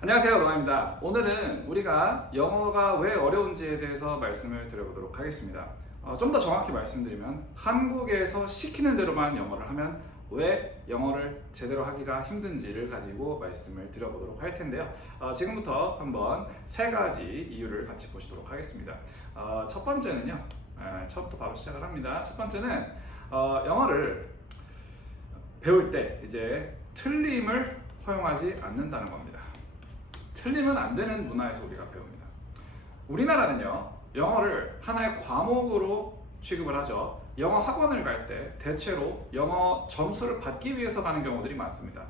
안녕하세요, 노아입니다. 오늘은 우리가 영어가 왜 어려운지에 대해서 말씀을 드려보도록 하겠습니다. 좀 더 정확히 말씀드리면 한국에서 시키는 대로만 영어를 하면 왜 영어를 제대로 하기가 힘든지를 가지고 말씀을 드려보도록 할 텐데요. 지금부터 한번 세 가지 이유를 같이 보시도록 하겠습니다. 첫 번째는요, 처음부터 바로 시작을 합니다. 첫 번째는 영어를 배울 때 이제 틀림을 허용하지 않는다는 겁니다. 틀리면 안 되는 문화에서 우리가 배웁니다. 우리나라는요, 영어를 하나의 과목으로 취급을 하죠. 영어 학원을 갈 때 대체로 영어 점수를 받기 위해서 가는 경우들이 많습니다.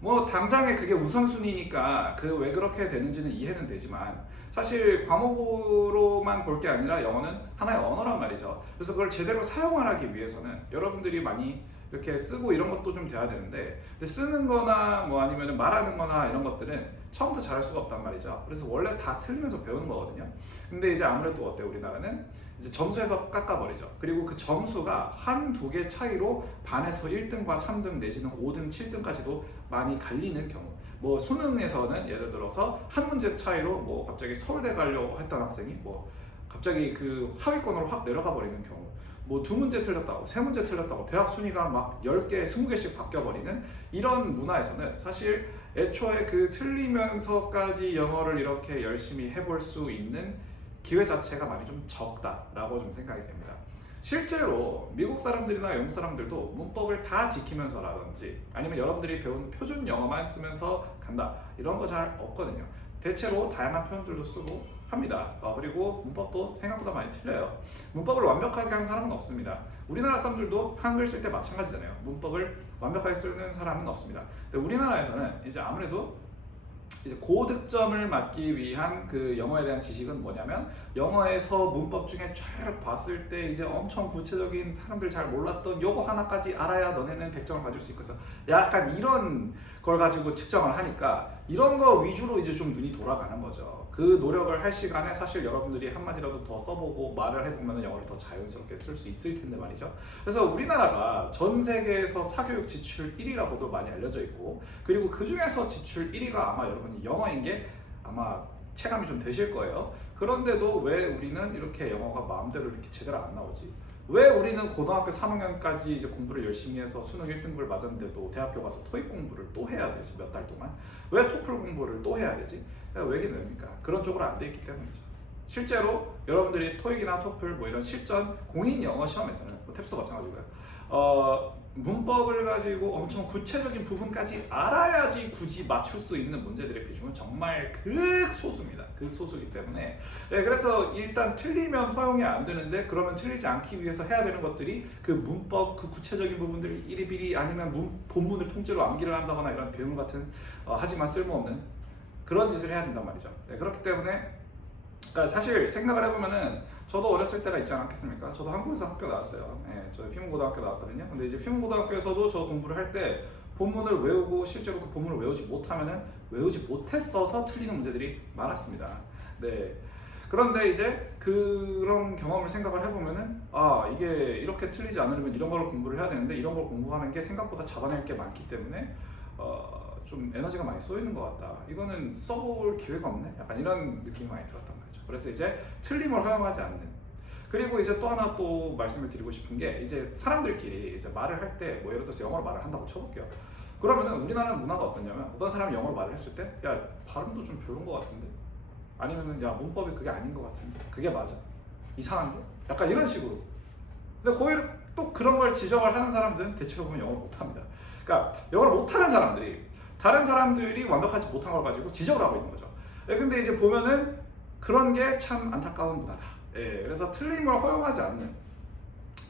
뭐 당장에 그게 우선순위니까 그 왜 그렇게 되는지는 이해는 되지만 사실 과목으로만 볼 게 아니라 영어는 하나의 언어란 말이죠. 그래서 그걸 제대로 사용을 하기 위해서는 여러분들이 많이 이렇게 쓰고 이런 것도 좀 돼야 되는데, 근데 쓰는 거나 뭐 아니면 말하는 거나 이런 것들은 처음부터 잘할 수가 없단 말이죠. 그래서 원래 다 틀리면서 배우는 거거든요. 근데 이제 아무래도 어때요? 우리나라는 이제 점수에서 깎아버리죠. 그리고 그 점수가 한두 개 차이로 반에서 1등과 3등 내지는 5등, 7등까지도 많이 갈리는 경우. 뭐 수능에서는 예를 들어서 한 문제 차이로 뭐 갑자기 서울대 가려고 했던 학생이 뭐 갑자기 그 하위권으로 확 내려가 버리는 경우, 뭐 두 문제 틀렸다고, 세 문제 틀렸다고 대학 순위가 막 10개, 20개씩 바뀌어버리는 이런 문화에서는 사실 애초에 그 틀리면서까지 영어를 이렇게 열심히 해볼 수 있는 기회 자체가 많이 좀 적다라고 좀 생각이 됩니다. 실제로 미국 사람들이나 영국 사람들도 문법을 다 지키면서라든지 아니면 여러분들이 배운 표준 영어만 쓰면서 간다, 이런 거 잘 없거든요. 대체로 다양한 표현들도 쓰고 합니다. 그리고 문법도 생각보다 많이 틀려요. 문법을 완벽하게 하는 사람은 없습니다. 우리나라 사람들도 한글 쓸 때 마찬가지잖아요. 문법을 완벽하게 쓰는 사람은 없습니다. 근데 우리나라에서는 이제 아무래도 이제 고득점을 맞기 위한 그 영어에 대한 지식은 뭐냐면, 영어에서 문법 중에 쫙 봤을 때 이제 엄청 구체적인 사람들 잘 몰랐던 요거 하나까지 알아야 너네는 100점을 가질 수 있고, 약간 이런 걸 가지고 측정을 하니까 이런 거 위주로 이제 좀 눈이 돌아가는 거죠. 그 노력을 할 시간에 사실 여러분들이 한마디라도 더 써보고 말을 해보면 영어를 더 자연스럽게 쓸 수 있을 텐데 말이죠. 그래서 우리나라가 전 세계에서 사교육 지출 1위라고도 많이 알려져 있고, 그리고 그 중에서 지출 1위가 아마 여러분이 영어인 게 아마 체감이 좀 되실 거예요. 그런데도 왜 우리는 이렇게 영어가 마음대로 이렇게 제대로 안 나오지? 왜 우리는 고등학교 3학년까지 이제 공부를 열심히 해서 수능 1등급을 맞았는데도 대학교 가서 토익 공부를 또 해야 되지, 몇 달 동안? 왜 토플 공부를 또 해야 되지? 왜긴 왜입니까? 그런 쪽으로 안 돼 있기 때문이죠. 실제로 여러분들이 토익이나 토플 뭐 이런 실전 공인 영어 시험에서는, 뭐 탭스도 마찬가지고요. 문법을 가지고 엄청 구체적인 부분까지 알아야지 굳이 맞출 수 있는 문제들의 비중은 정말 극소수입니다. 극소수이기 때문에, 그래서 일단 틀리면 허용이 안 되는데, 그러면 틀리지 않기 위해서 해야 되는 것들이 그 문법, 그 구체적인 부분들을 이리비리 아니면 본문을 통째로 암기를 한다거나 이런 괴물 같은 하지만 쓸모없는 그런 짓을 해야 된단 말이죠. 그렇기 때문에 그러니까 사실 생각을 해보면은 저도 어렸을 때가 있지 않았겠습니까? 저도 한국에서 학교 나왔어요. 저 휘문고등학교 나왔거든요. 근데 이제 휘문고등학교에서도 저 공부를 할 때 본문을 외우고 실제로 그 본문을 외우지 못하면은 외우지 못했어서 틀리는 문제들이 많았습니다. 네. 그런데 이제 그런 경험을 생각을 해보면은, 이게 이렇게 틀리지 않으려면 이런 걸 공부를 해야 되는데, 이런 걸 공부하는 게 생각보다 잡아낼 게 많기 때문에 좀 에너지가 많이 쏘이는 것 같다. 이거는 써볼 기회가 없네? 약간 이런 느낌이 많이 들었단 말이죠. 그래서 이제 틀림을 허용하지 않는. 그리고 이제 또 하나 또 말씀을 드리고 싶은 게, 이제 사람들끼리 이제 말을 할 때, 뭐 예를 들어서 영어로 말을 한다고 쳐볼게요. 그러면은 우리나라는 문화가 어떠냐면, 어떤 사람이 영어로 말을 했을 때, 야, 발음도 좀 별론 것 같은데? 아니면은, 야, 문법이 그게 아닌 것 같은데? 그게 맞아? 이상한데? 약간 이런 식으로. 근데 거의 또 그런 걸 지적을 하는 사람들은 대체로 보면 영어를 못합니다. 그러니까 영어를 못하는 사람들이 다른 사람들이 완벽하지 못한 걸 가지고 지적을 하고 있는 거죠. 근데 이제 보면은 그런 게 참 안타까운 문화다. 그래서 틀림을 허용하지 않는,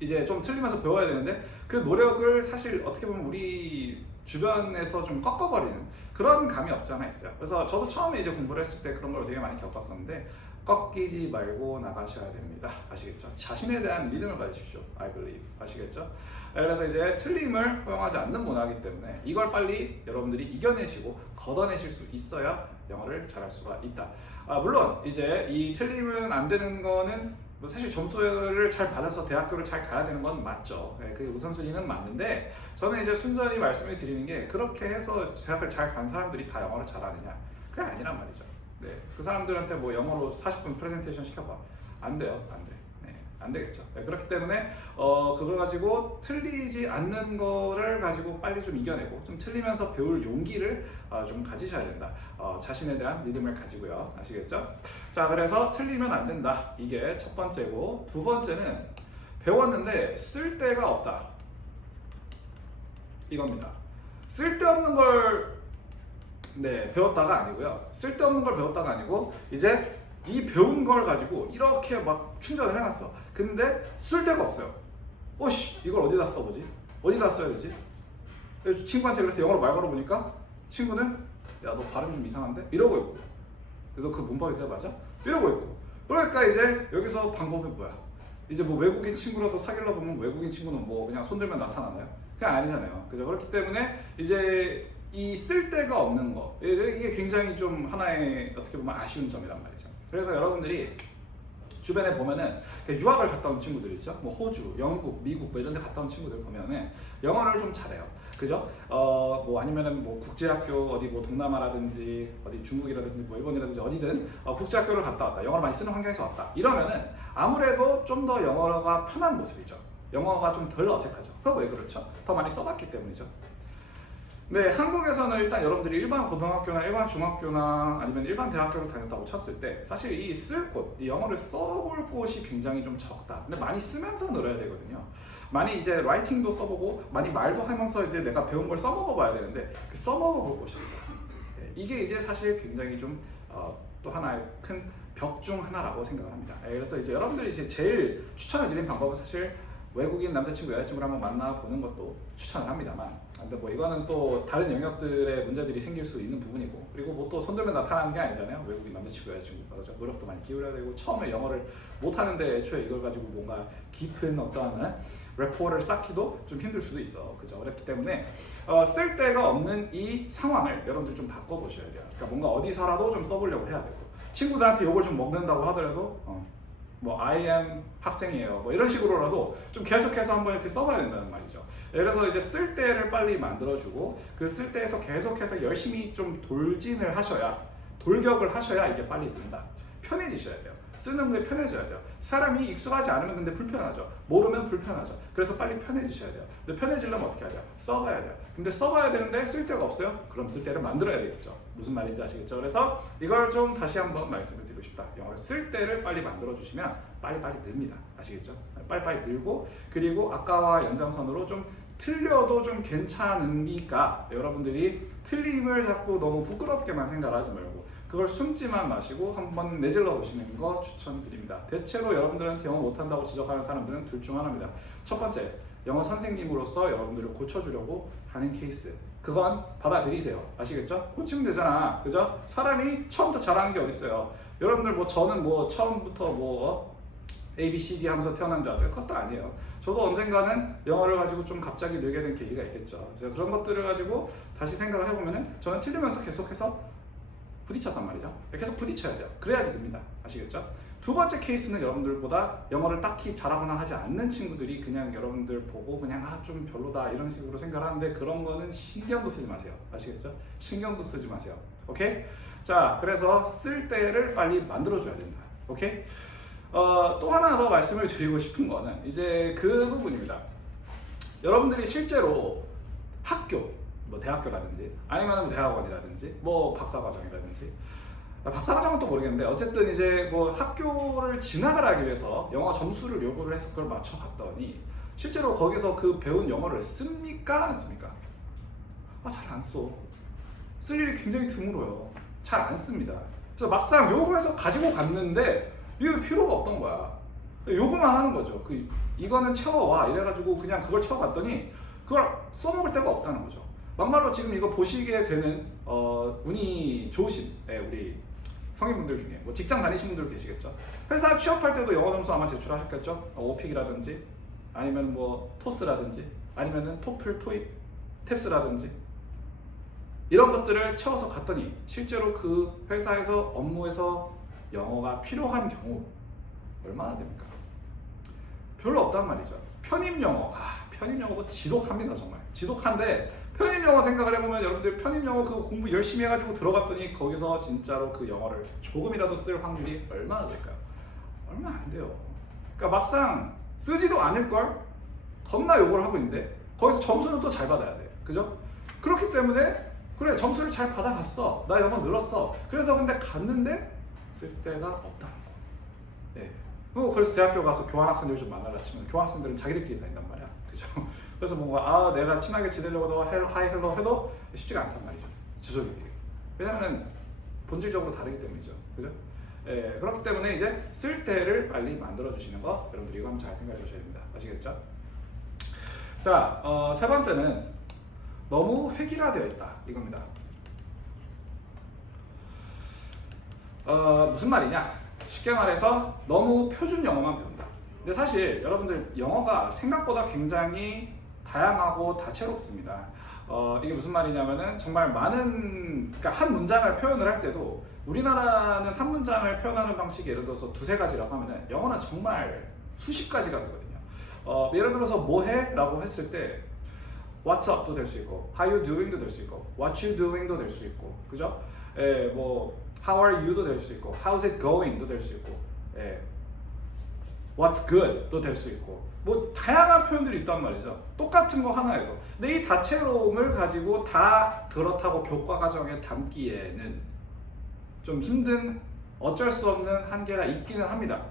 이제 좀 틀리면서 배워야 되는데 그 노력을 사실 어떻게 보면 우리 주변에서 좀 꺾어버리는 그런 감이 없지 않아 있어요. 그래서 저도 처음에 이제 공부를 했을 때 그런 걸 되게 많이 겪었었는데, 꺾이지 말고 나가셔야 됩니다. 아시겠죠? 자신에 대한 믿음을 가지십시오. I believe. 아시겠죠? 그래서 이제 틀림을 허용하지 않는 문화이기 때문에 이걸 빨리 여러분들이 이겨내시고 걷어내실 수 있어야 영어를 잘할 수가 있다. 물론 이제 이 틀리면 안 되는 거는 뭐 사실 점수를 잘 받아서 대학교를 잘 가야 되는 건 맞죠. 그게 우선순위는 맞는데, 저는 이제 순전히 말씀을 드리는 게, 그렇게 해서 대학을 잘 간 사람들이 다 영어를 잘하느냐? 그게 아니란 말이죠. 네, 그 사람들한테 뭐 영어로 40분 프레젠테이션 시켜봐. 안 돼요, 안 돼. 네, 안 되겠죠. 네, 그렇기 때문에 그걸 가지고 틀리지 않는 거를 가지고 빨리 좀 이겨내고 좀 틀리면서 배울 용기를 좀 가지셔야 된다. 자신에 대한 믿음을 가지고요. 아시겠죠? 자, 그래서 틀리면 안 된다. 이게 첫 번째고, 두 번째는 배웠는데 쓸 데가 없다. 이겁니다. 쓸데없는 걸 배웠다가 아니고요. 쓸데없는 걸 배웠다가 아니고 이제 이 배운 걸 가지고 이렇게 막 충전을 해놨어. 근데 쓸 데가 없어요. 이걸 어디다 써보지? 어디다 써야 되지? 친구한테 그래서 영어로 말 걸어보니까 친구는 야, 너 발음 좀 이상한데? 이러고 있고. 그래서 그 문법이 그게 맞아? 이러고 있고. 그러니까 이제 여기서 방법이 뭐야? 이제 뭐 외국인 친구라도 사귀려 보면 외국인 친구는 뭐 그냥 손들면 나타나나요? 그냥 아니잖아요. 그죠? 그렇기 때문에 이제 이 쓸데가 없는 거, 이게 굉장히 좀 하나의 어떻게 보면 아쉬운 점이란 말이죠. 그래서 여러분들이 주변에 보면은 유학을 갔다 온 친구들 있죠. 뭐 호주, 영국, 미국 뭐 이런 데 갔다 온 친구들 보면은 영어를 좀 잘해요. 그죠? 뭐 아니면은 뭐 국제학교 어디 뭐 동남아라든지 어디 중국이라든지 뭐 일본이라든지 어디든 국제학교를 갔다 왔다. 영어를 많이 쓰는 환경에서 왔다. 이러면은 아무래도 좀 더 영어가 편한 모습이죠. 영어가 좀 덜 어색하죠. 그거 왜 그렇죠? 더 많이 써봤기 때문이죠. 네, 한국에서는 일단 여러분들이 일반 고등학교나 일반 중학교나 아니면 일반 대학교를 다녔다고 쳤을 때 사실 이 쓸 곳, 이 영어를 써볼 곳이 굉장히 좀 적다. 근데 많이 쓰면서 늘어야 되거든요. 많이 이제 라이팅도 써보고 많이 말도 하면서 이제 내가 배운 걸 써먹어 봐야 되는데 그 써먹어 볼 곳입니다. 네, 이게 이제 사실 굉장히 좀 또 하나의 큰 벽 중 하나라고 생각을 합니다. 그래서 이제 여러분들이 이제 제일 추천을 드리는 방법은 사실 외국인 남자친구, 여자친구를 한번 만나보는 것도 추천을 합니다만, 근데 뭐 이거는 또 다른 영역들의 문제들이 생길 수 있는 부분이고, 그리고 뭐 또 손들면 나타나는 게 아니잖아요. 외국인 남자친구, 여자친구가. 그렇죠? 노력도 많이 기울여야 되고, 처음에 영어를 못하는데 애초에 이걸 가지고 뭔가 깊은 어떠한 레포를 쌓기도 좀 힘들 수도 있어. 그죠? 그렇기 때문에 쓸 데가 없는 이 상황을 여러분들 좀 바꿔보셔야 돼요. 그러니까 뭔가 어디서라도 좀 써보려고 해야 되고, 친구들한테 욕을 좀 먹는다고 하더라도 뭐 I am 학생이에요 뭐 이런 식으로라도 좀 계속해서 한번 이렇게 써봐야 된다는 말이죠. 그래서 이제 쓸 때를 빨리 만들어주고 그 쓸 때에서 계속해서 열심히 좀 돌진을 하셔야, 돌격을 하셔야 이게 빨리 는다. 편해지셔야 돼요. 쓰는 게 편해져야 돼요. 사람이 익숙하지 않으면 근데 불편하죠. 모르면 불편하죠. 그래서 빨리 편해지셔야 돼요. 근데 편해지려면 어떻게 해야 돼요? 써봐야 돼요. 근데 써봐야 되는데 쓸 데가 없어요? 그럼 쓸 데를 만들어야 되겠죠. 무슨 말인지 아시겠죠? 그래서 이걸 좀 다시 한번 말씀을 드리고 싶다. 영어를 쓸 때를 빨리 만들어주시면 빨리빨리 늡니다. 아시겠죠? 빨리빨리 늘고, 그리고 아까와 연장선으로 좀 틀려도 좀 괜찮으니까 여러분들이 틀림을 자꾸 너무 부끄럽게만 생각하지 말고 그걸 숨지만 마시고 한번 내질러 보시는 거 추천드립니다. 대체로 여러분들한테 영어 못한다고 지적하는 사람들은 둘 중 하나입니다. 첫 번째, 영어 선생님으로서 여러분들을 고쳐주려고 하는 케이스. 그건 받아들이세요. 아시겠죠? 고치면 되잖아. 그죠? 사람이 처음부터 잘하는 게 어딨어요. 여러분들 뭐 저는 뭐 처음부터 뭐 A, B, C, D 하면서 태어난 줄 아세요? 그것도 아니에요. 저도 언젠가는 영어를 가지고 좀 갑자기 늘게 된 계기가 있겠죠. 그래서 그런 것들을 가지고 다시 생각을 해보면은 저는 틀리면서 계속해서 부딪혔단 말이죠. 계속 부딪혀야 돼요. 그래야지 듭니다. 아시겠죠? 두 번째 케이스는 여러분들보다 영어를 딱히 잘하거나 하지 않는 친구들이 그냥 여러분들 보고 그냥 좀 별로다 이런 식으로 생각하는데 그런 거는 신경도 쓰지 마세요. 아시겠죠? 신경도 쓰지 마세요. 오케이? 자, 그래서 쓸 때를 빨리 만들어줘야 된다. 오케이? 또 하나 더 말씀을 드리고 싶은 거는 이제 그 부분입니다. 여러분들이 실제로 학교, 뭐 대학교라든지 아니면 대학원이라든지 뭐 박사과정이라든지, 박사과정은 또 모르겠는데 어쨌든 이제 뭐 학교를 진학을 하기 위해서 영어 점수를 요구를 해서 그걸 맞춰갔더니 실제로 거기서 그 배운 영어를 씁니까? 안 씁니까? 잘 안 써. 쓸 일이 굉장히 드물어요. 잘 안 씁니다. 그래서 막상 요구해서 가지고 갔는데 이게 필요가 없던 거야. 요구만 하는 거죠. 이거는 채워와 이래가지고 그냥 그걸 채워갔더니 그걸 써먹을 데가 없다는 거죠. 막말로 지금 이거 보시게 되는 운이 좋으신 우리 성인분들 중에 뭐 직장 다니시는 분들 계시겠죠. 회사 취업할 때도 영어 점수 아마 제출하셨겠죠. 오픽이라든지 아니면 뭐 토스라든지 아니면은 토플, 토익, 탭스라든지 이런 것들을 채워서 갔더니 실제로 그 회사에서 업무에서 영어가 필요한 경우 얼마나 됩니까? 별로 없단 말이죠. 편입 영어, 편입 영어도 지독합니다. 정말 지독한데 편입 영어 생각을 해보면 여러분들 편입 영어 그거 공부 열심히 해가지고 들어갔더니 거기서 진짜로 그 영어를 조금이라도 쓸 확률이 얼마나 될까요? 얼마 안 돼요. 그러니까 막상 쓰지도 않을걸? 겁나 욕을 하고 있는데 거기서 점수는 또 잘 받아야 돼. 그죠? 그렇기 때문에 그래 점수를 잘 받아갔어. 나 영어 늘었어. 그래서 근데 갔는데 쓸 데가 없다는 거. 예. 그래서 대학교 가서 교환학생들 좀 만나라 치면 교환학생들은 자기들끼리 다닌단 말이야. 그죠? 그래서 뭔가 내가 친하게 지내려고 하이 헬로 해도 쉽지가 않단 말이죠. 주소기들이. 왜냐면은 본질적으로 다르기 때문이죠. 그죠? 예, 그렇기 때문에 이제 쓸 때를 빨리 만들어 주시는 거 여러분들이 이거 한번 잘 생각해 주셔야 됩니다. 아시겠죠? 자, 세 번째는 너무 획일화되어 있다 이겁니다. 무슨 말이냐? 쉽게 말해서 너무 표준 영어만 배운다. 근데 사실 여러분들 영어가 생각보다 굉장히 다양하고 다채롭습니다. 이게 무슨 말이냐면은 정말 많은, 그러니까 한 문장을 표현을 할 때도 우리나라는 한 문장을 표현하는 방식이 예를 들어서 두세 가지라고 하면은 영어는 정말 수십 가지가 되거든요. 예를 들어서 뭐해? 라고 했을 때 What's up도 될 수 있고 How you doing도 될 수 있고 What you doing도 될 수 있고 그죠? 뭐 How are you도 될 수 있고 How's it going도 될 수 있고 What's good도 될 수 있고 뭐 다양한 표현들이 있단 말이죠. 똑같은 거 하나에도. 근데 이 다채로움을 가지고 다 그렇다고 교과 과정에 담기에는 좀 힘든 어쩔 수 없는 한계가 있기는 합니다.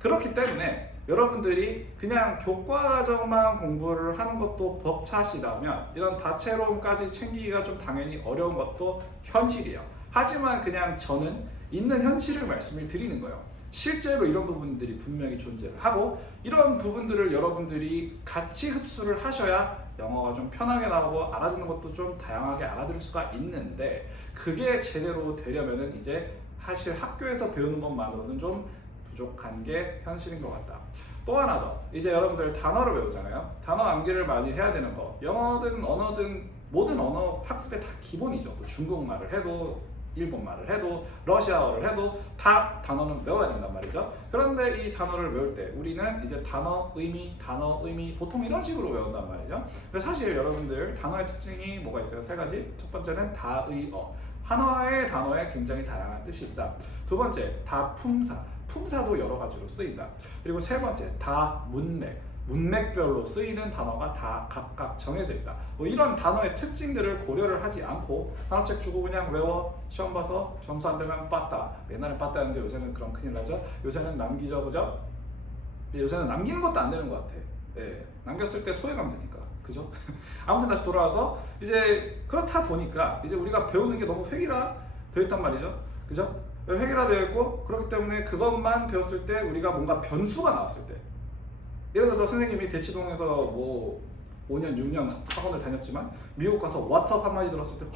그렇기 때문에 여러분들이 그냥 교과 과정만 공부를 하는 것도 벅차시다면 이런 다채로움까지 챙기기가 좀 당연히 어려운 것도 현실이에요. 하지만 그냥 저는 있는 현실을 말씀을 드리는 거예요. 실제로 이런 부분들이 분명히 존재를 하고 이런 부분들을 여러분들이 같이 흡수를 하셔야 영어가 좀 편하게 나오고 알아듣는 것도 좀 다양하게 알아들을 수가 있는데 그게 제대로 되려면은 이제 사실 학교에서 배우는 것만으로는 좀 부족한 게 현실인 것 같다. 또 하나 더, 이제 여러분들 단어를 외우잖아요. 단어 암기를 많이 해야 되는 거. 영어든 언어든 모든 언어 학습의 다 기본이죠. 또 중국말을 해도 일본말을 해도 러시아어를 해도 다 단어는 외워야 된단 말이죠. 그런데 이 단어를 외울 때 우리는 이제 단어 의미 보통 이런 식으로 외운단 말이죠. 그래서 사실 여러분들 단어의 특징이 뭐가 있어요? 세 가지. 첫 번째는 다의어. 하나의 단어에 굉장히 다양한 뜻이 있다. 두 번째, 다품사. 품사도 여러 가지로 쓰인다. 그리고 세 번째, 다문맥. 문맥별로 쓰이는 단어가 다 각각 정해져 있다. 뭐 이런 단어의 특징들을 고려를 하지 않고 단어책 주고 그냥 외워 시험 봐서 점수 안 되면 빠따. 옛날엔 빠따였는데 요새는 그럼 큰일 나죠. 요새는 남기죠, 그죠? 요새는 남기는 것도 안 되는 것 같아. 예, 남겼을 때 소외감 드니까, 그죠? 아무튼 다시 돌아와서 이제 그렇다 보니까 이제 우리가 배우는 게 너무 획일화되어 있단 말이죠, 그죠? 획일화되어 있고 그렇기 때문에 그것만 배웠을 때 우리가 뭔가 변수가 나왔을 때. 예를 들어서 선생님이 대치동에서 뭐 5년, 6년 학원을 다녔지만 미국 가서 What's up 한마디 들었을 때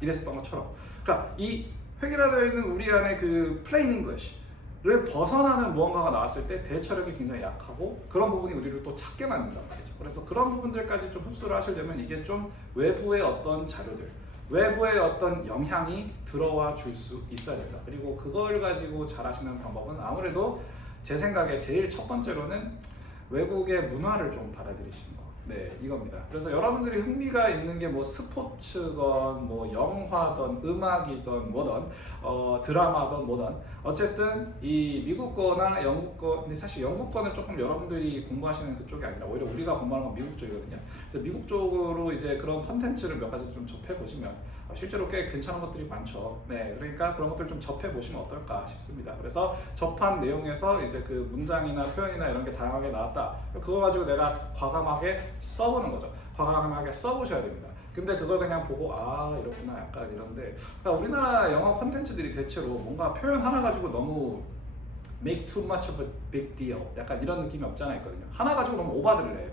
이랬었던 것처럼 그러니까 이 획일화되어 있는 우리 안에 그 plain English를 벗어나는 무언가가 나왔을 때 대처력이 굉장히 약하고 그런 부분이 우리를 또 찾게 만든단 말이죠. 그래서 그런 부분들까지 좀 흡수를 하시려면 이게 좀 외부의 어떤 자료들 외부의 어떤 영향이 들어와 줄 수 있어야 된다. 그리고 그걸 가지고 잘 하시는 방법은 아무래도 제 생각에 제일 첫 번째로는 외국의 문화를 좀 받아들이시는 거. 네, 이겁니다. 그래서 여러분들이 흥미가 있는 게 뭐 스포츠건 뭐 영화든 음악이든 뭐든 드라마든 뭐든 어쨌든 이 미국 거나 영국 거, 근데 사실 영국 거는 조금 여러분들이 공부하시는 그쪽이 아니라 오히려 우리가 공부하는 건 미국 쪽이거든요. 그래서 미국 쪽으로 이제 그런 컨텐츠를 몇 가지 좀 접해 보시면 실제로 꽤 괜찮은 것들이 많죠. 네, 그러니까 그런 것들 좀 접해 보시면 어떨까 싶습니다. 그래서 접한 내용에서 이제 그 문장이나 표현이나 이런 게 다양하게 나왔다. 그거 가지고 내가 과감하게 써보는 거죠. 과감하게 써보셔야 됩니다. 근데 그걸 그냥 보고 이렇구나 약간 이런데 그러니까 우리나라 영어 콘텐츠들이 대체로 뭔가 표현 하나 가지고 너무 make too much of a big deal 약간 이런 느낌이 없지 않아 있거든요. 하나 가지고 너무 오바들을 해요.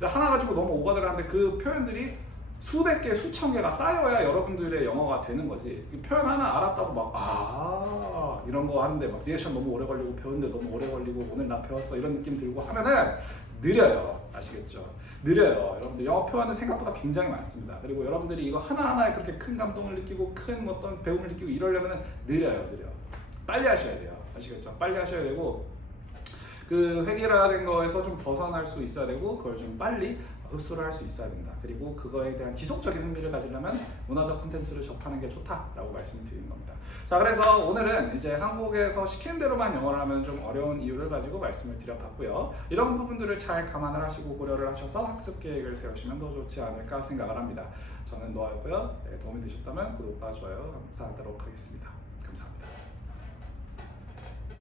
하나 가지고 너무 오바들을 하는데 그 표현들이 수백 개, 수천 개가 쌓여야 여러분들의 영어가 되는 거지. 표현 하나 알았다고 막 이런 거 하는데 막 리액션 너무 오래 걸리고 배우는데 너무 오래 걸리고 오늘 나 배웠어 이런 느낌 들고 하면은 느려요. 아시겠죠? 느려요. 여러분들 영어 표현은 생각보다 굉장히 많습니다. 그리고 여러분들이 이거 하나하나에 그렇게 큰 감동을 느끼고 큰 어떤 배움을 느끼고 이러려면은 느려. 빨리 하셔야 돼요. 아시겠죠? 빨리 하셔야 되고 그 획일화된 거에서 좀 벗어날 수 있어야 되고 그걸 좀 빨리 흡수를 할 수 있어야 된다. 그리고 그거에 대한 지속적인 흥미를 가지려면 문화적 콘텐츠를 접하는 게 좋다라고 말씀을 드리는 겁니다. 자, 그래서 오늘은 이제 한국에서 시키는 대로만 영어를 하면 좀 어려운 이유를 가지고 말씀을 드려봤고요. 이런 부분들을 잘 감안을 하시고 고려를 하셔서 학습 계획을 세우시면 더 좋지 않을까 생각을 합니다. 저는 노아였고요. 도움이 되셨다면 구독과 좋아요 감사하도록 하겠습니다. 감사합니다.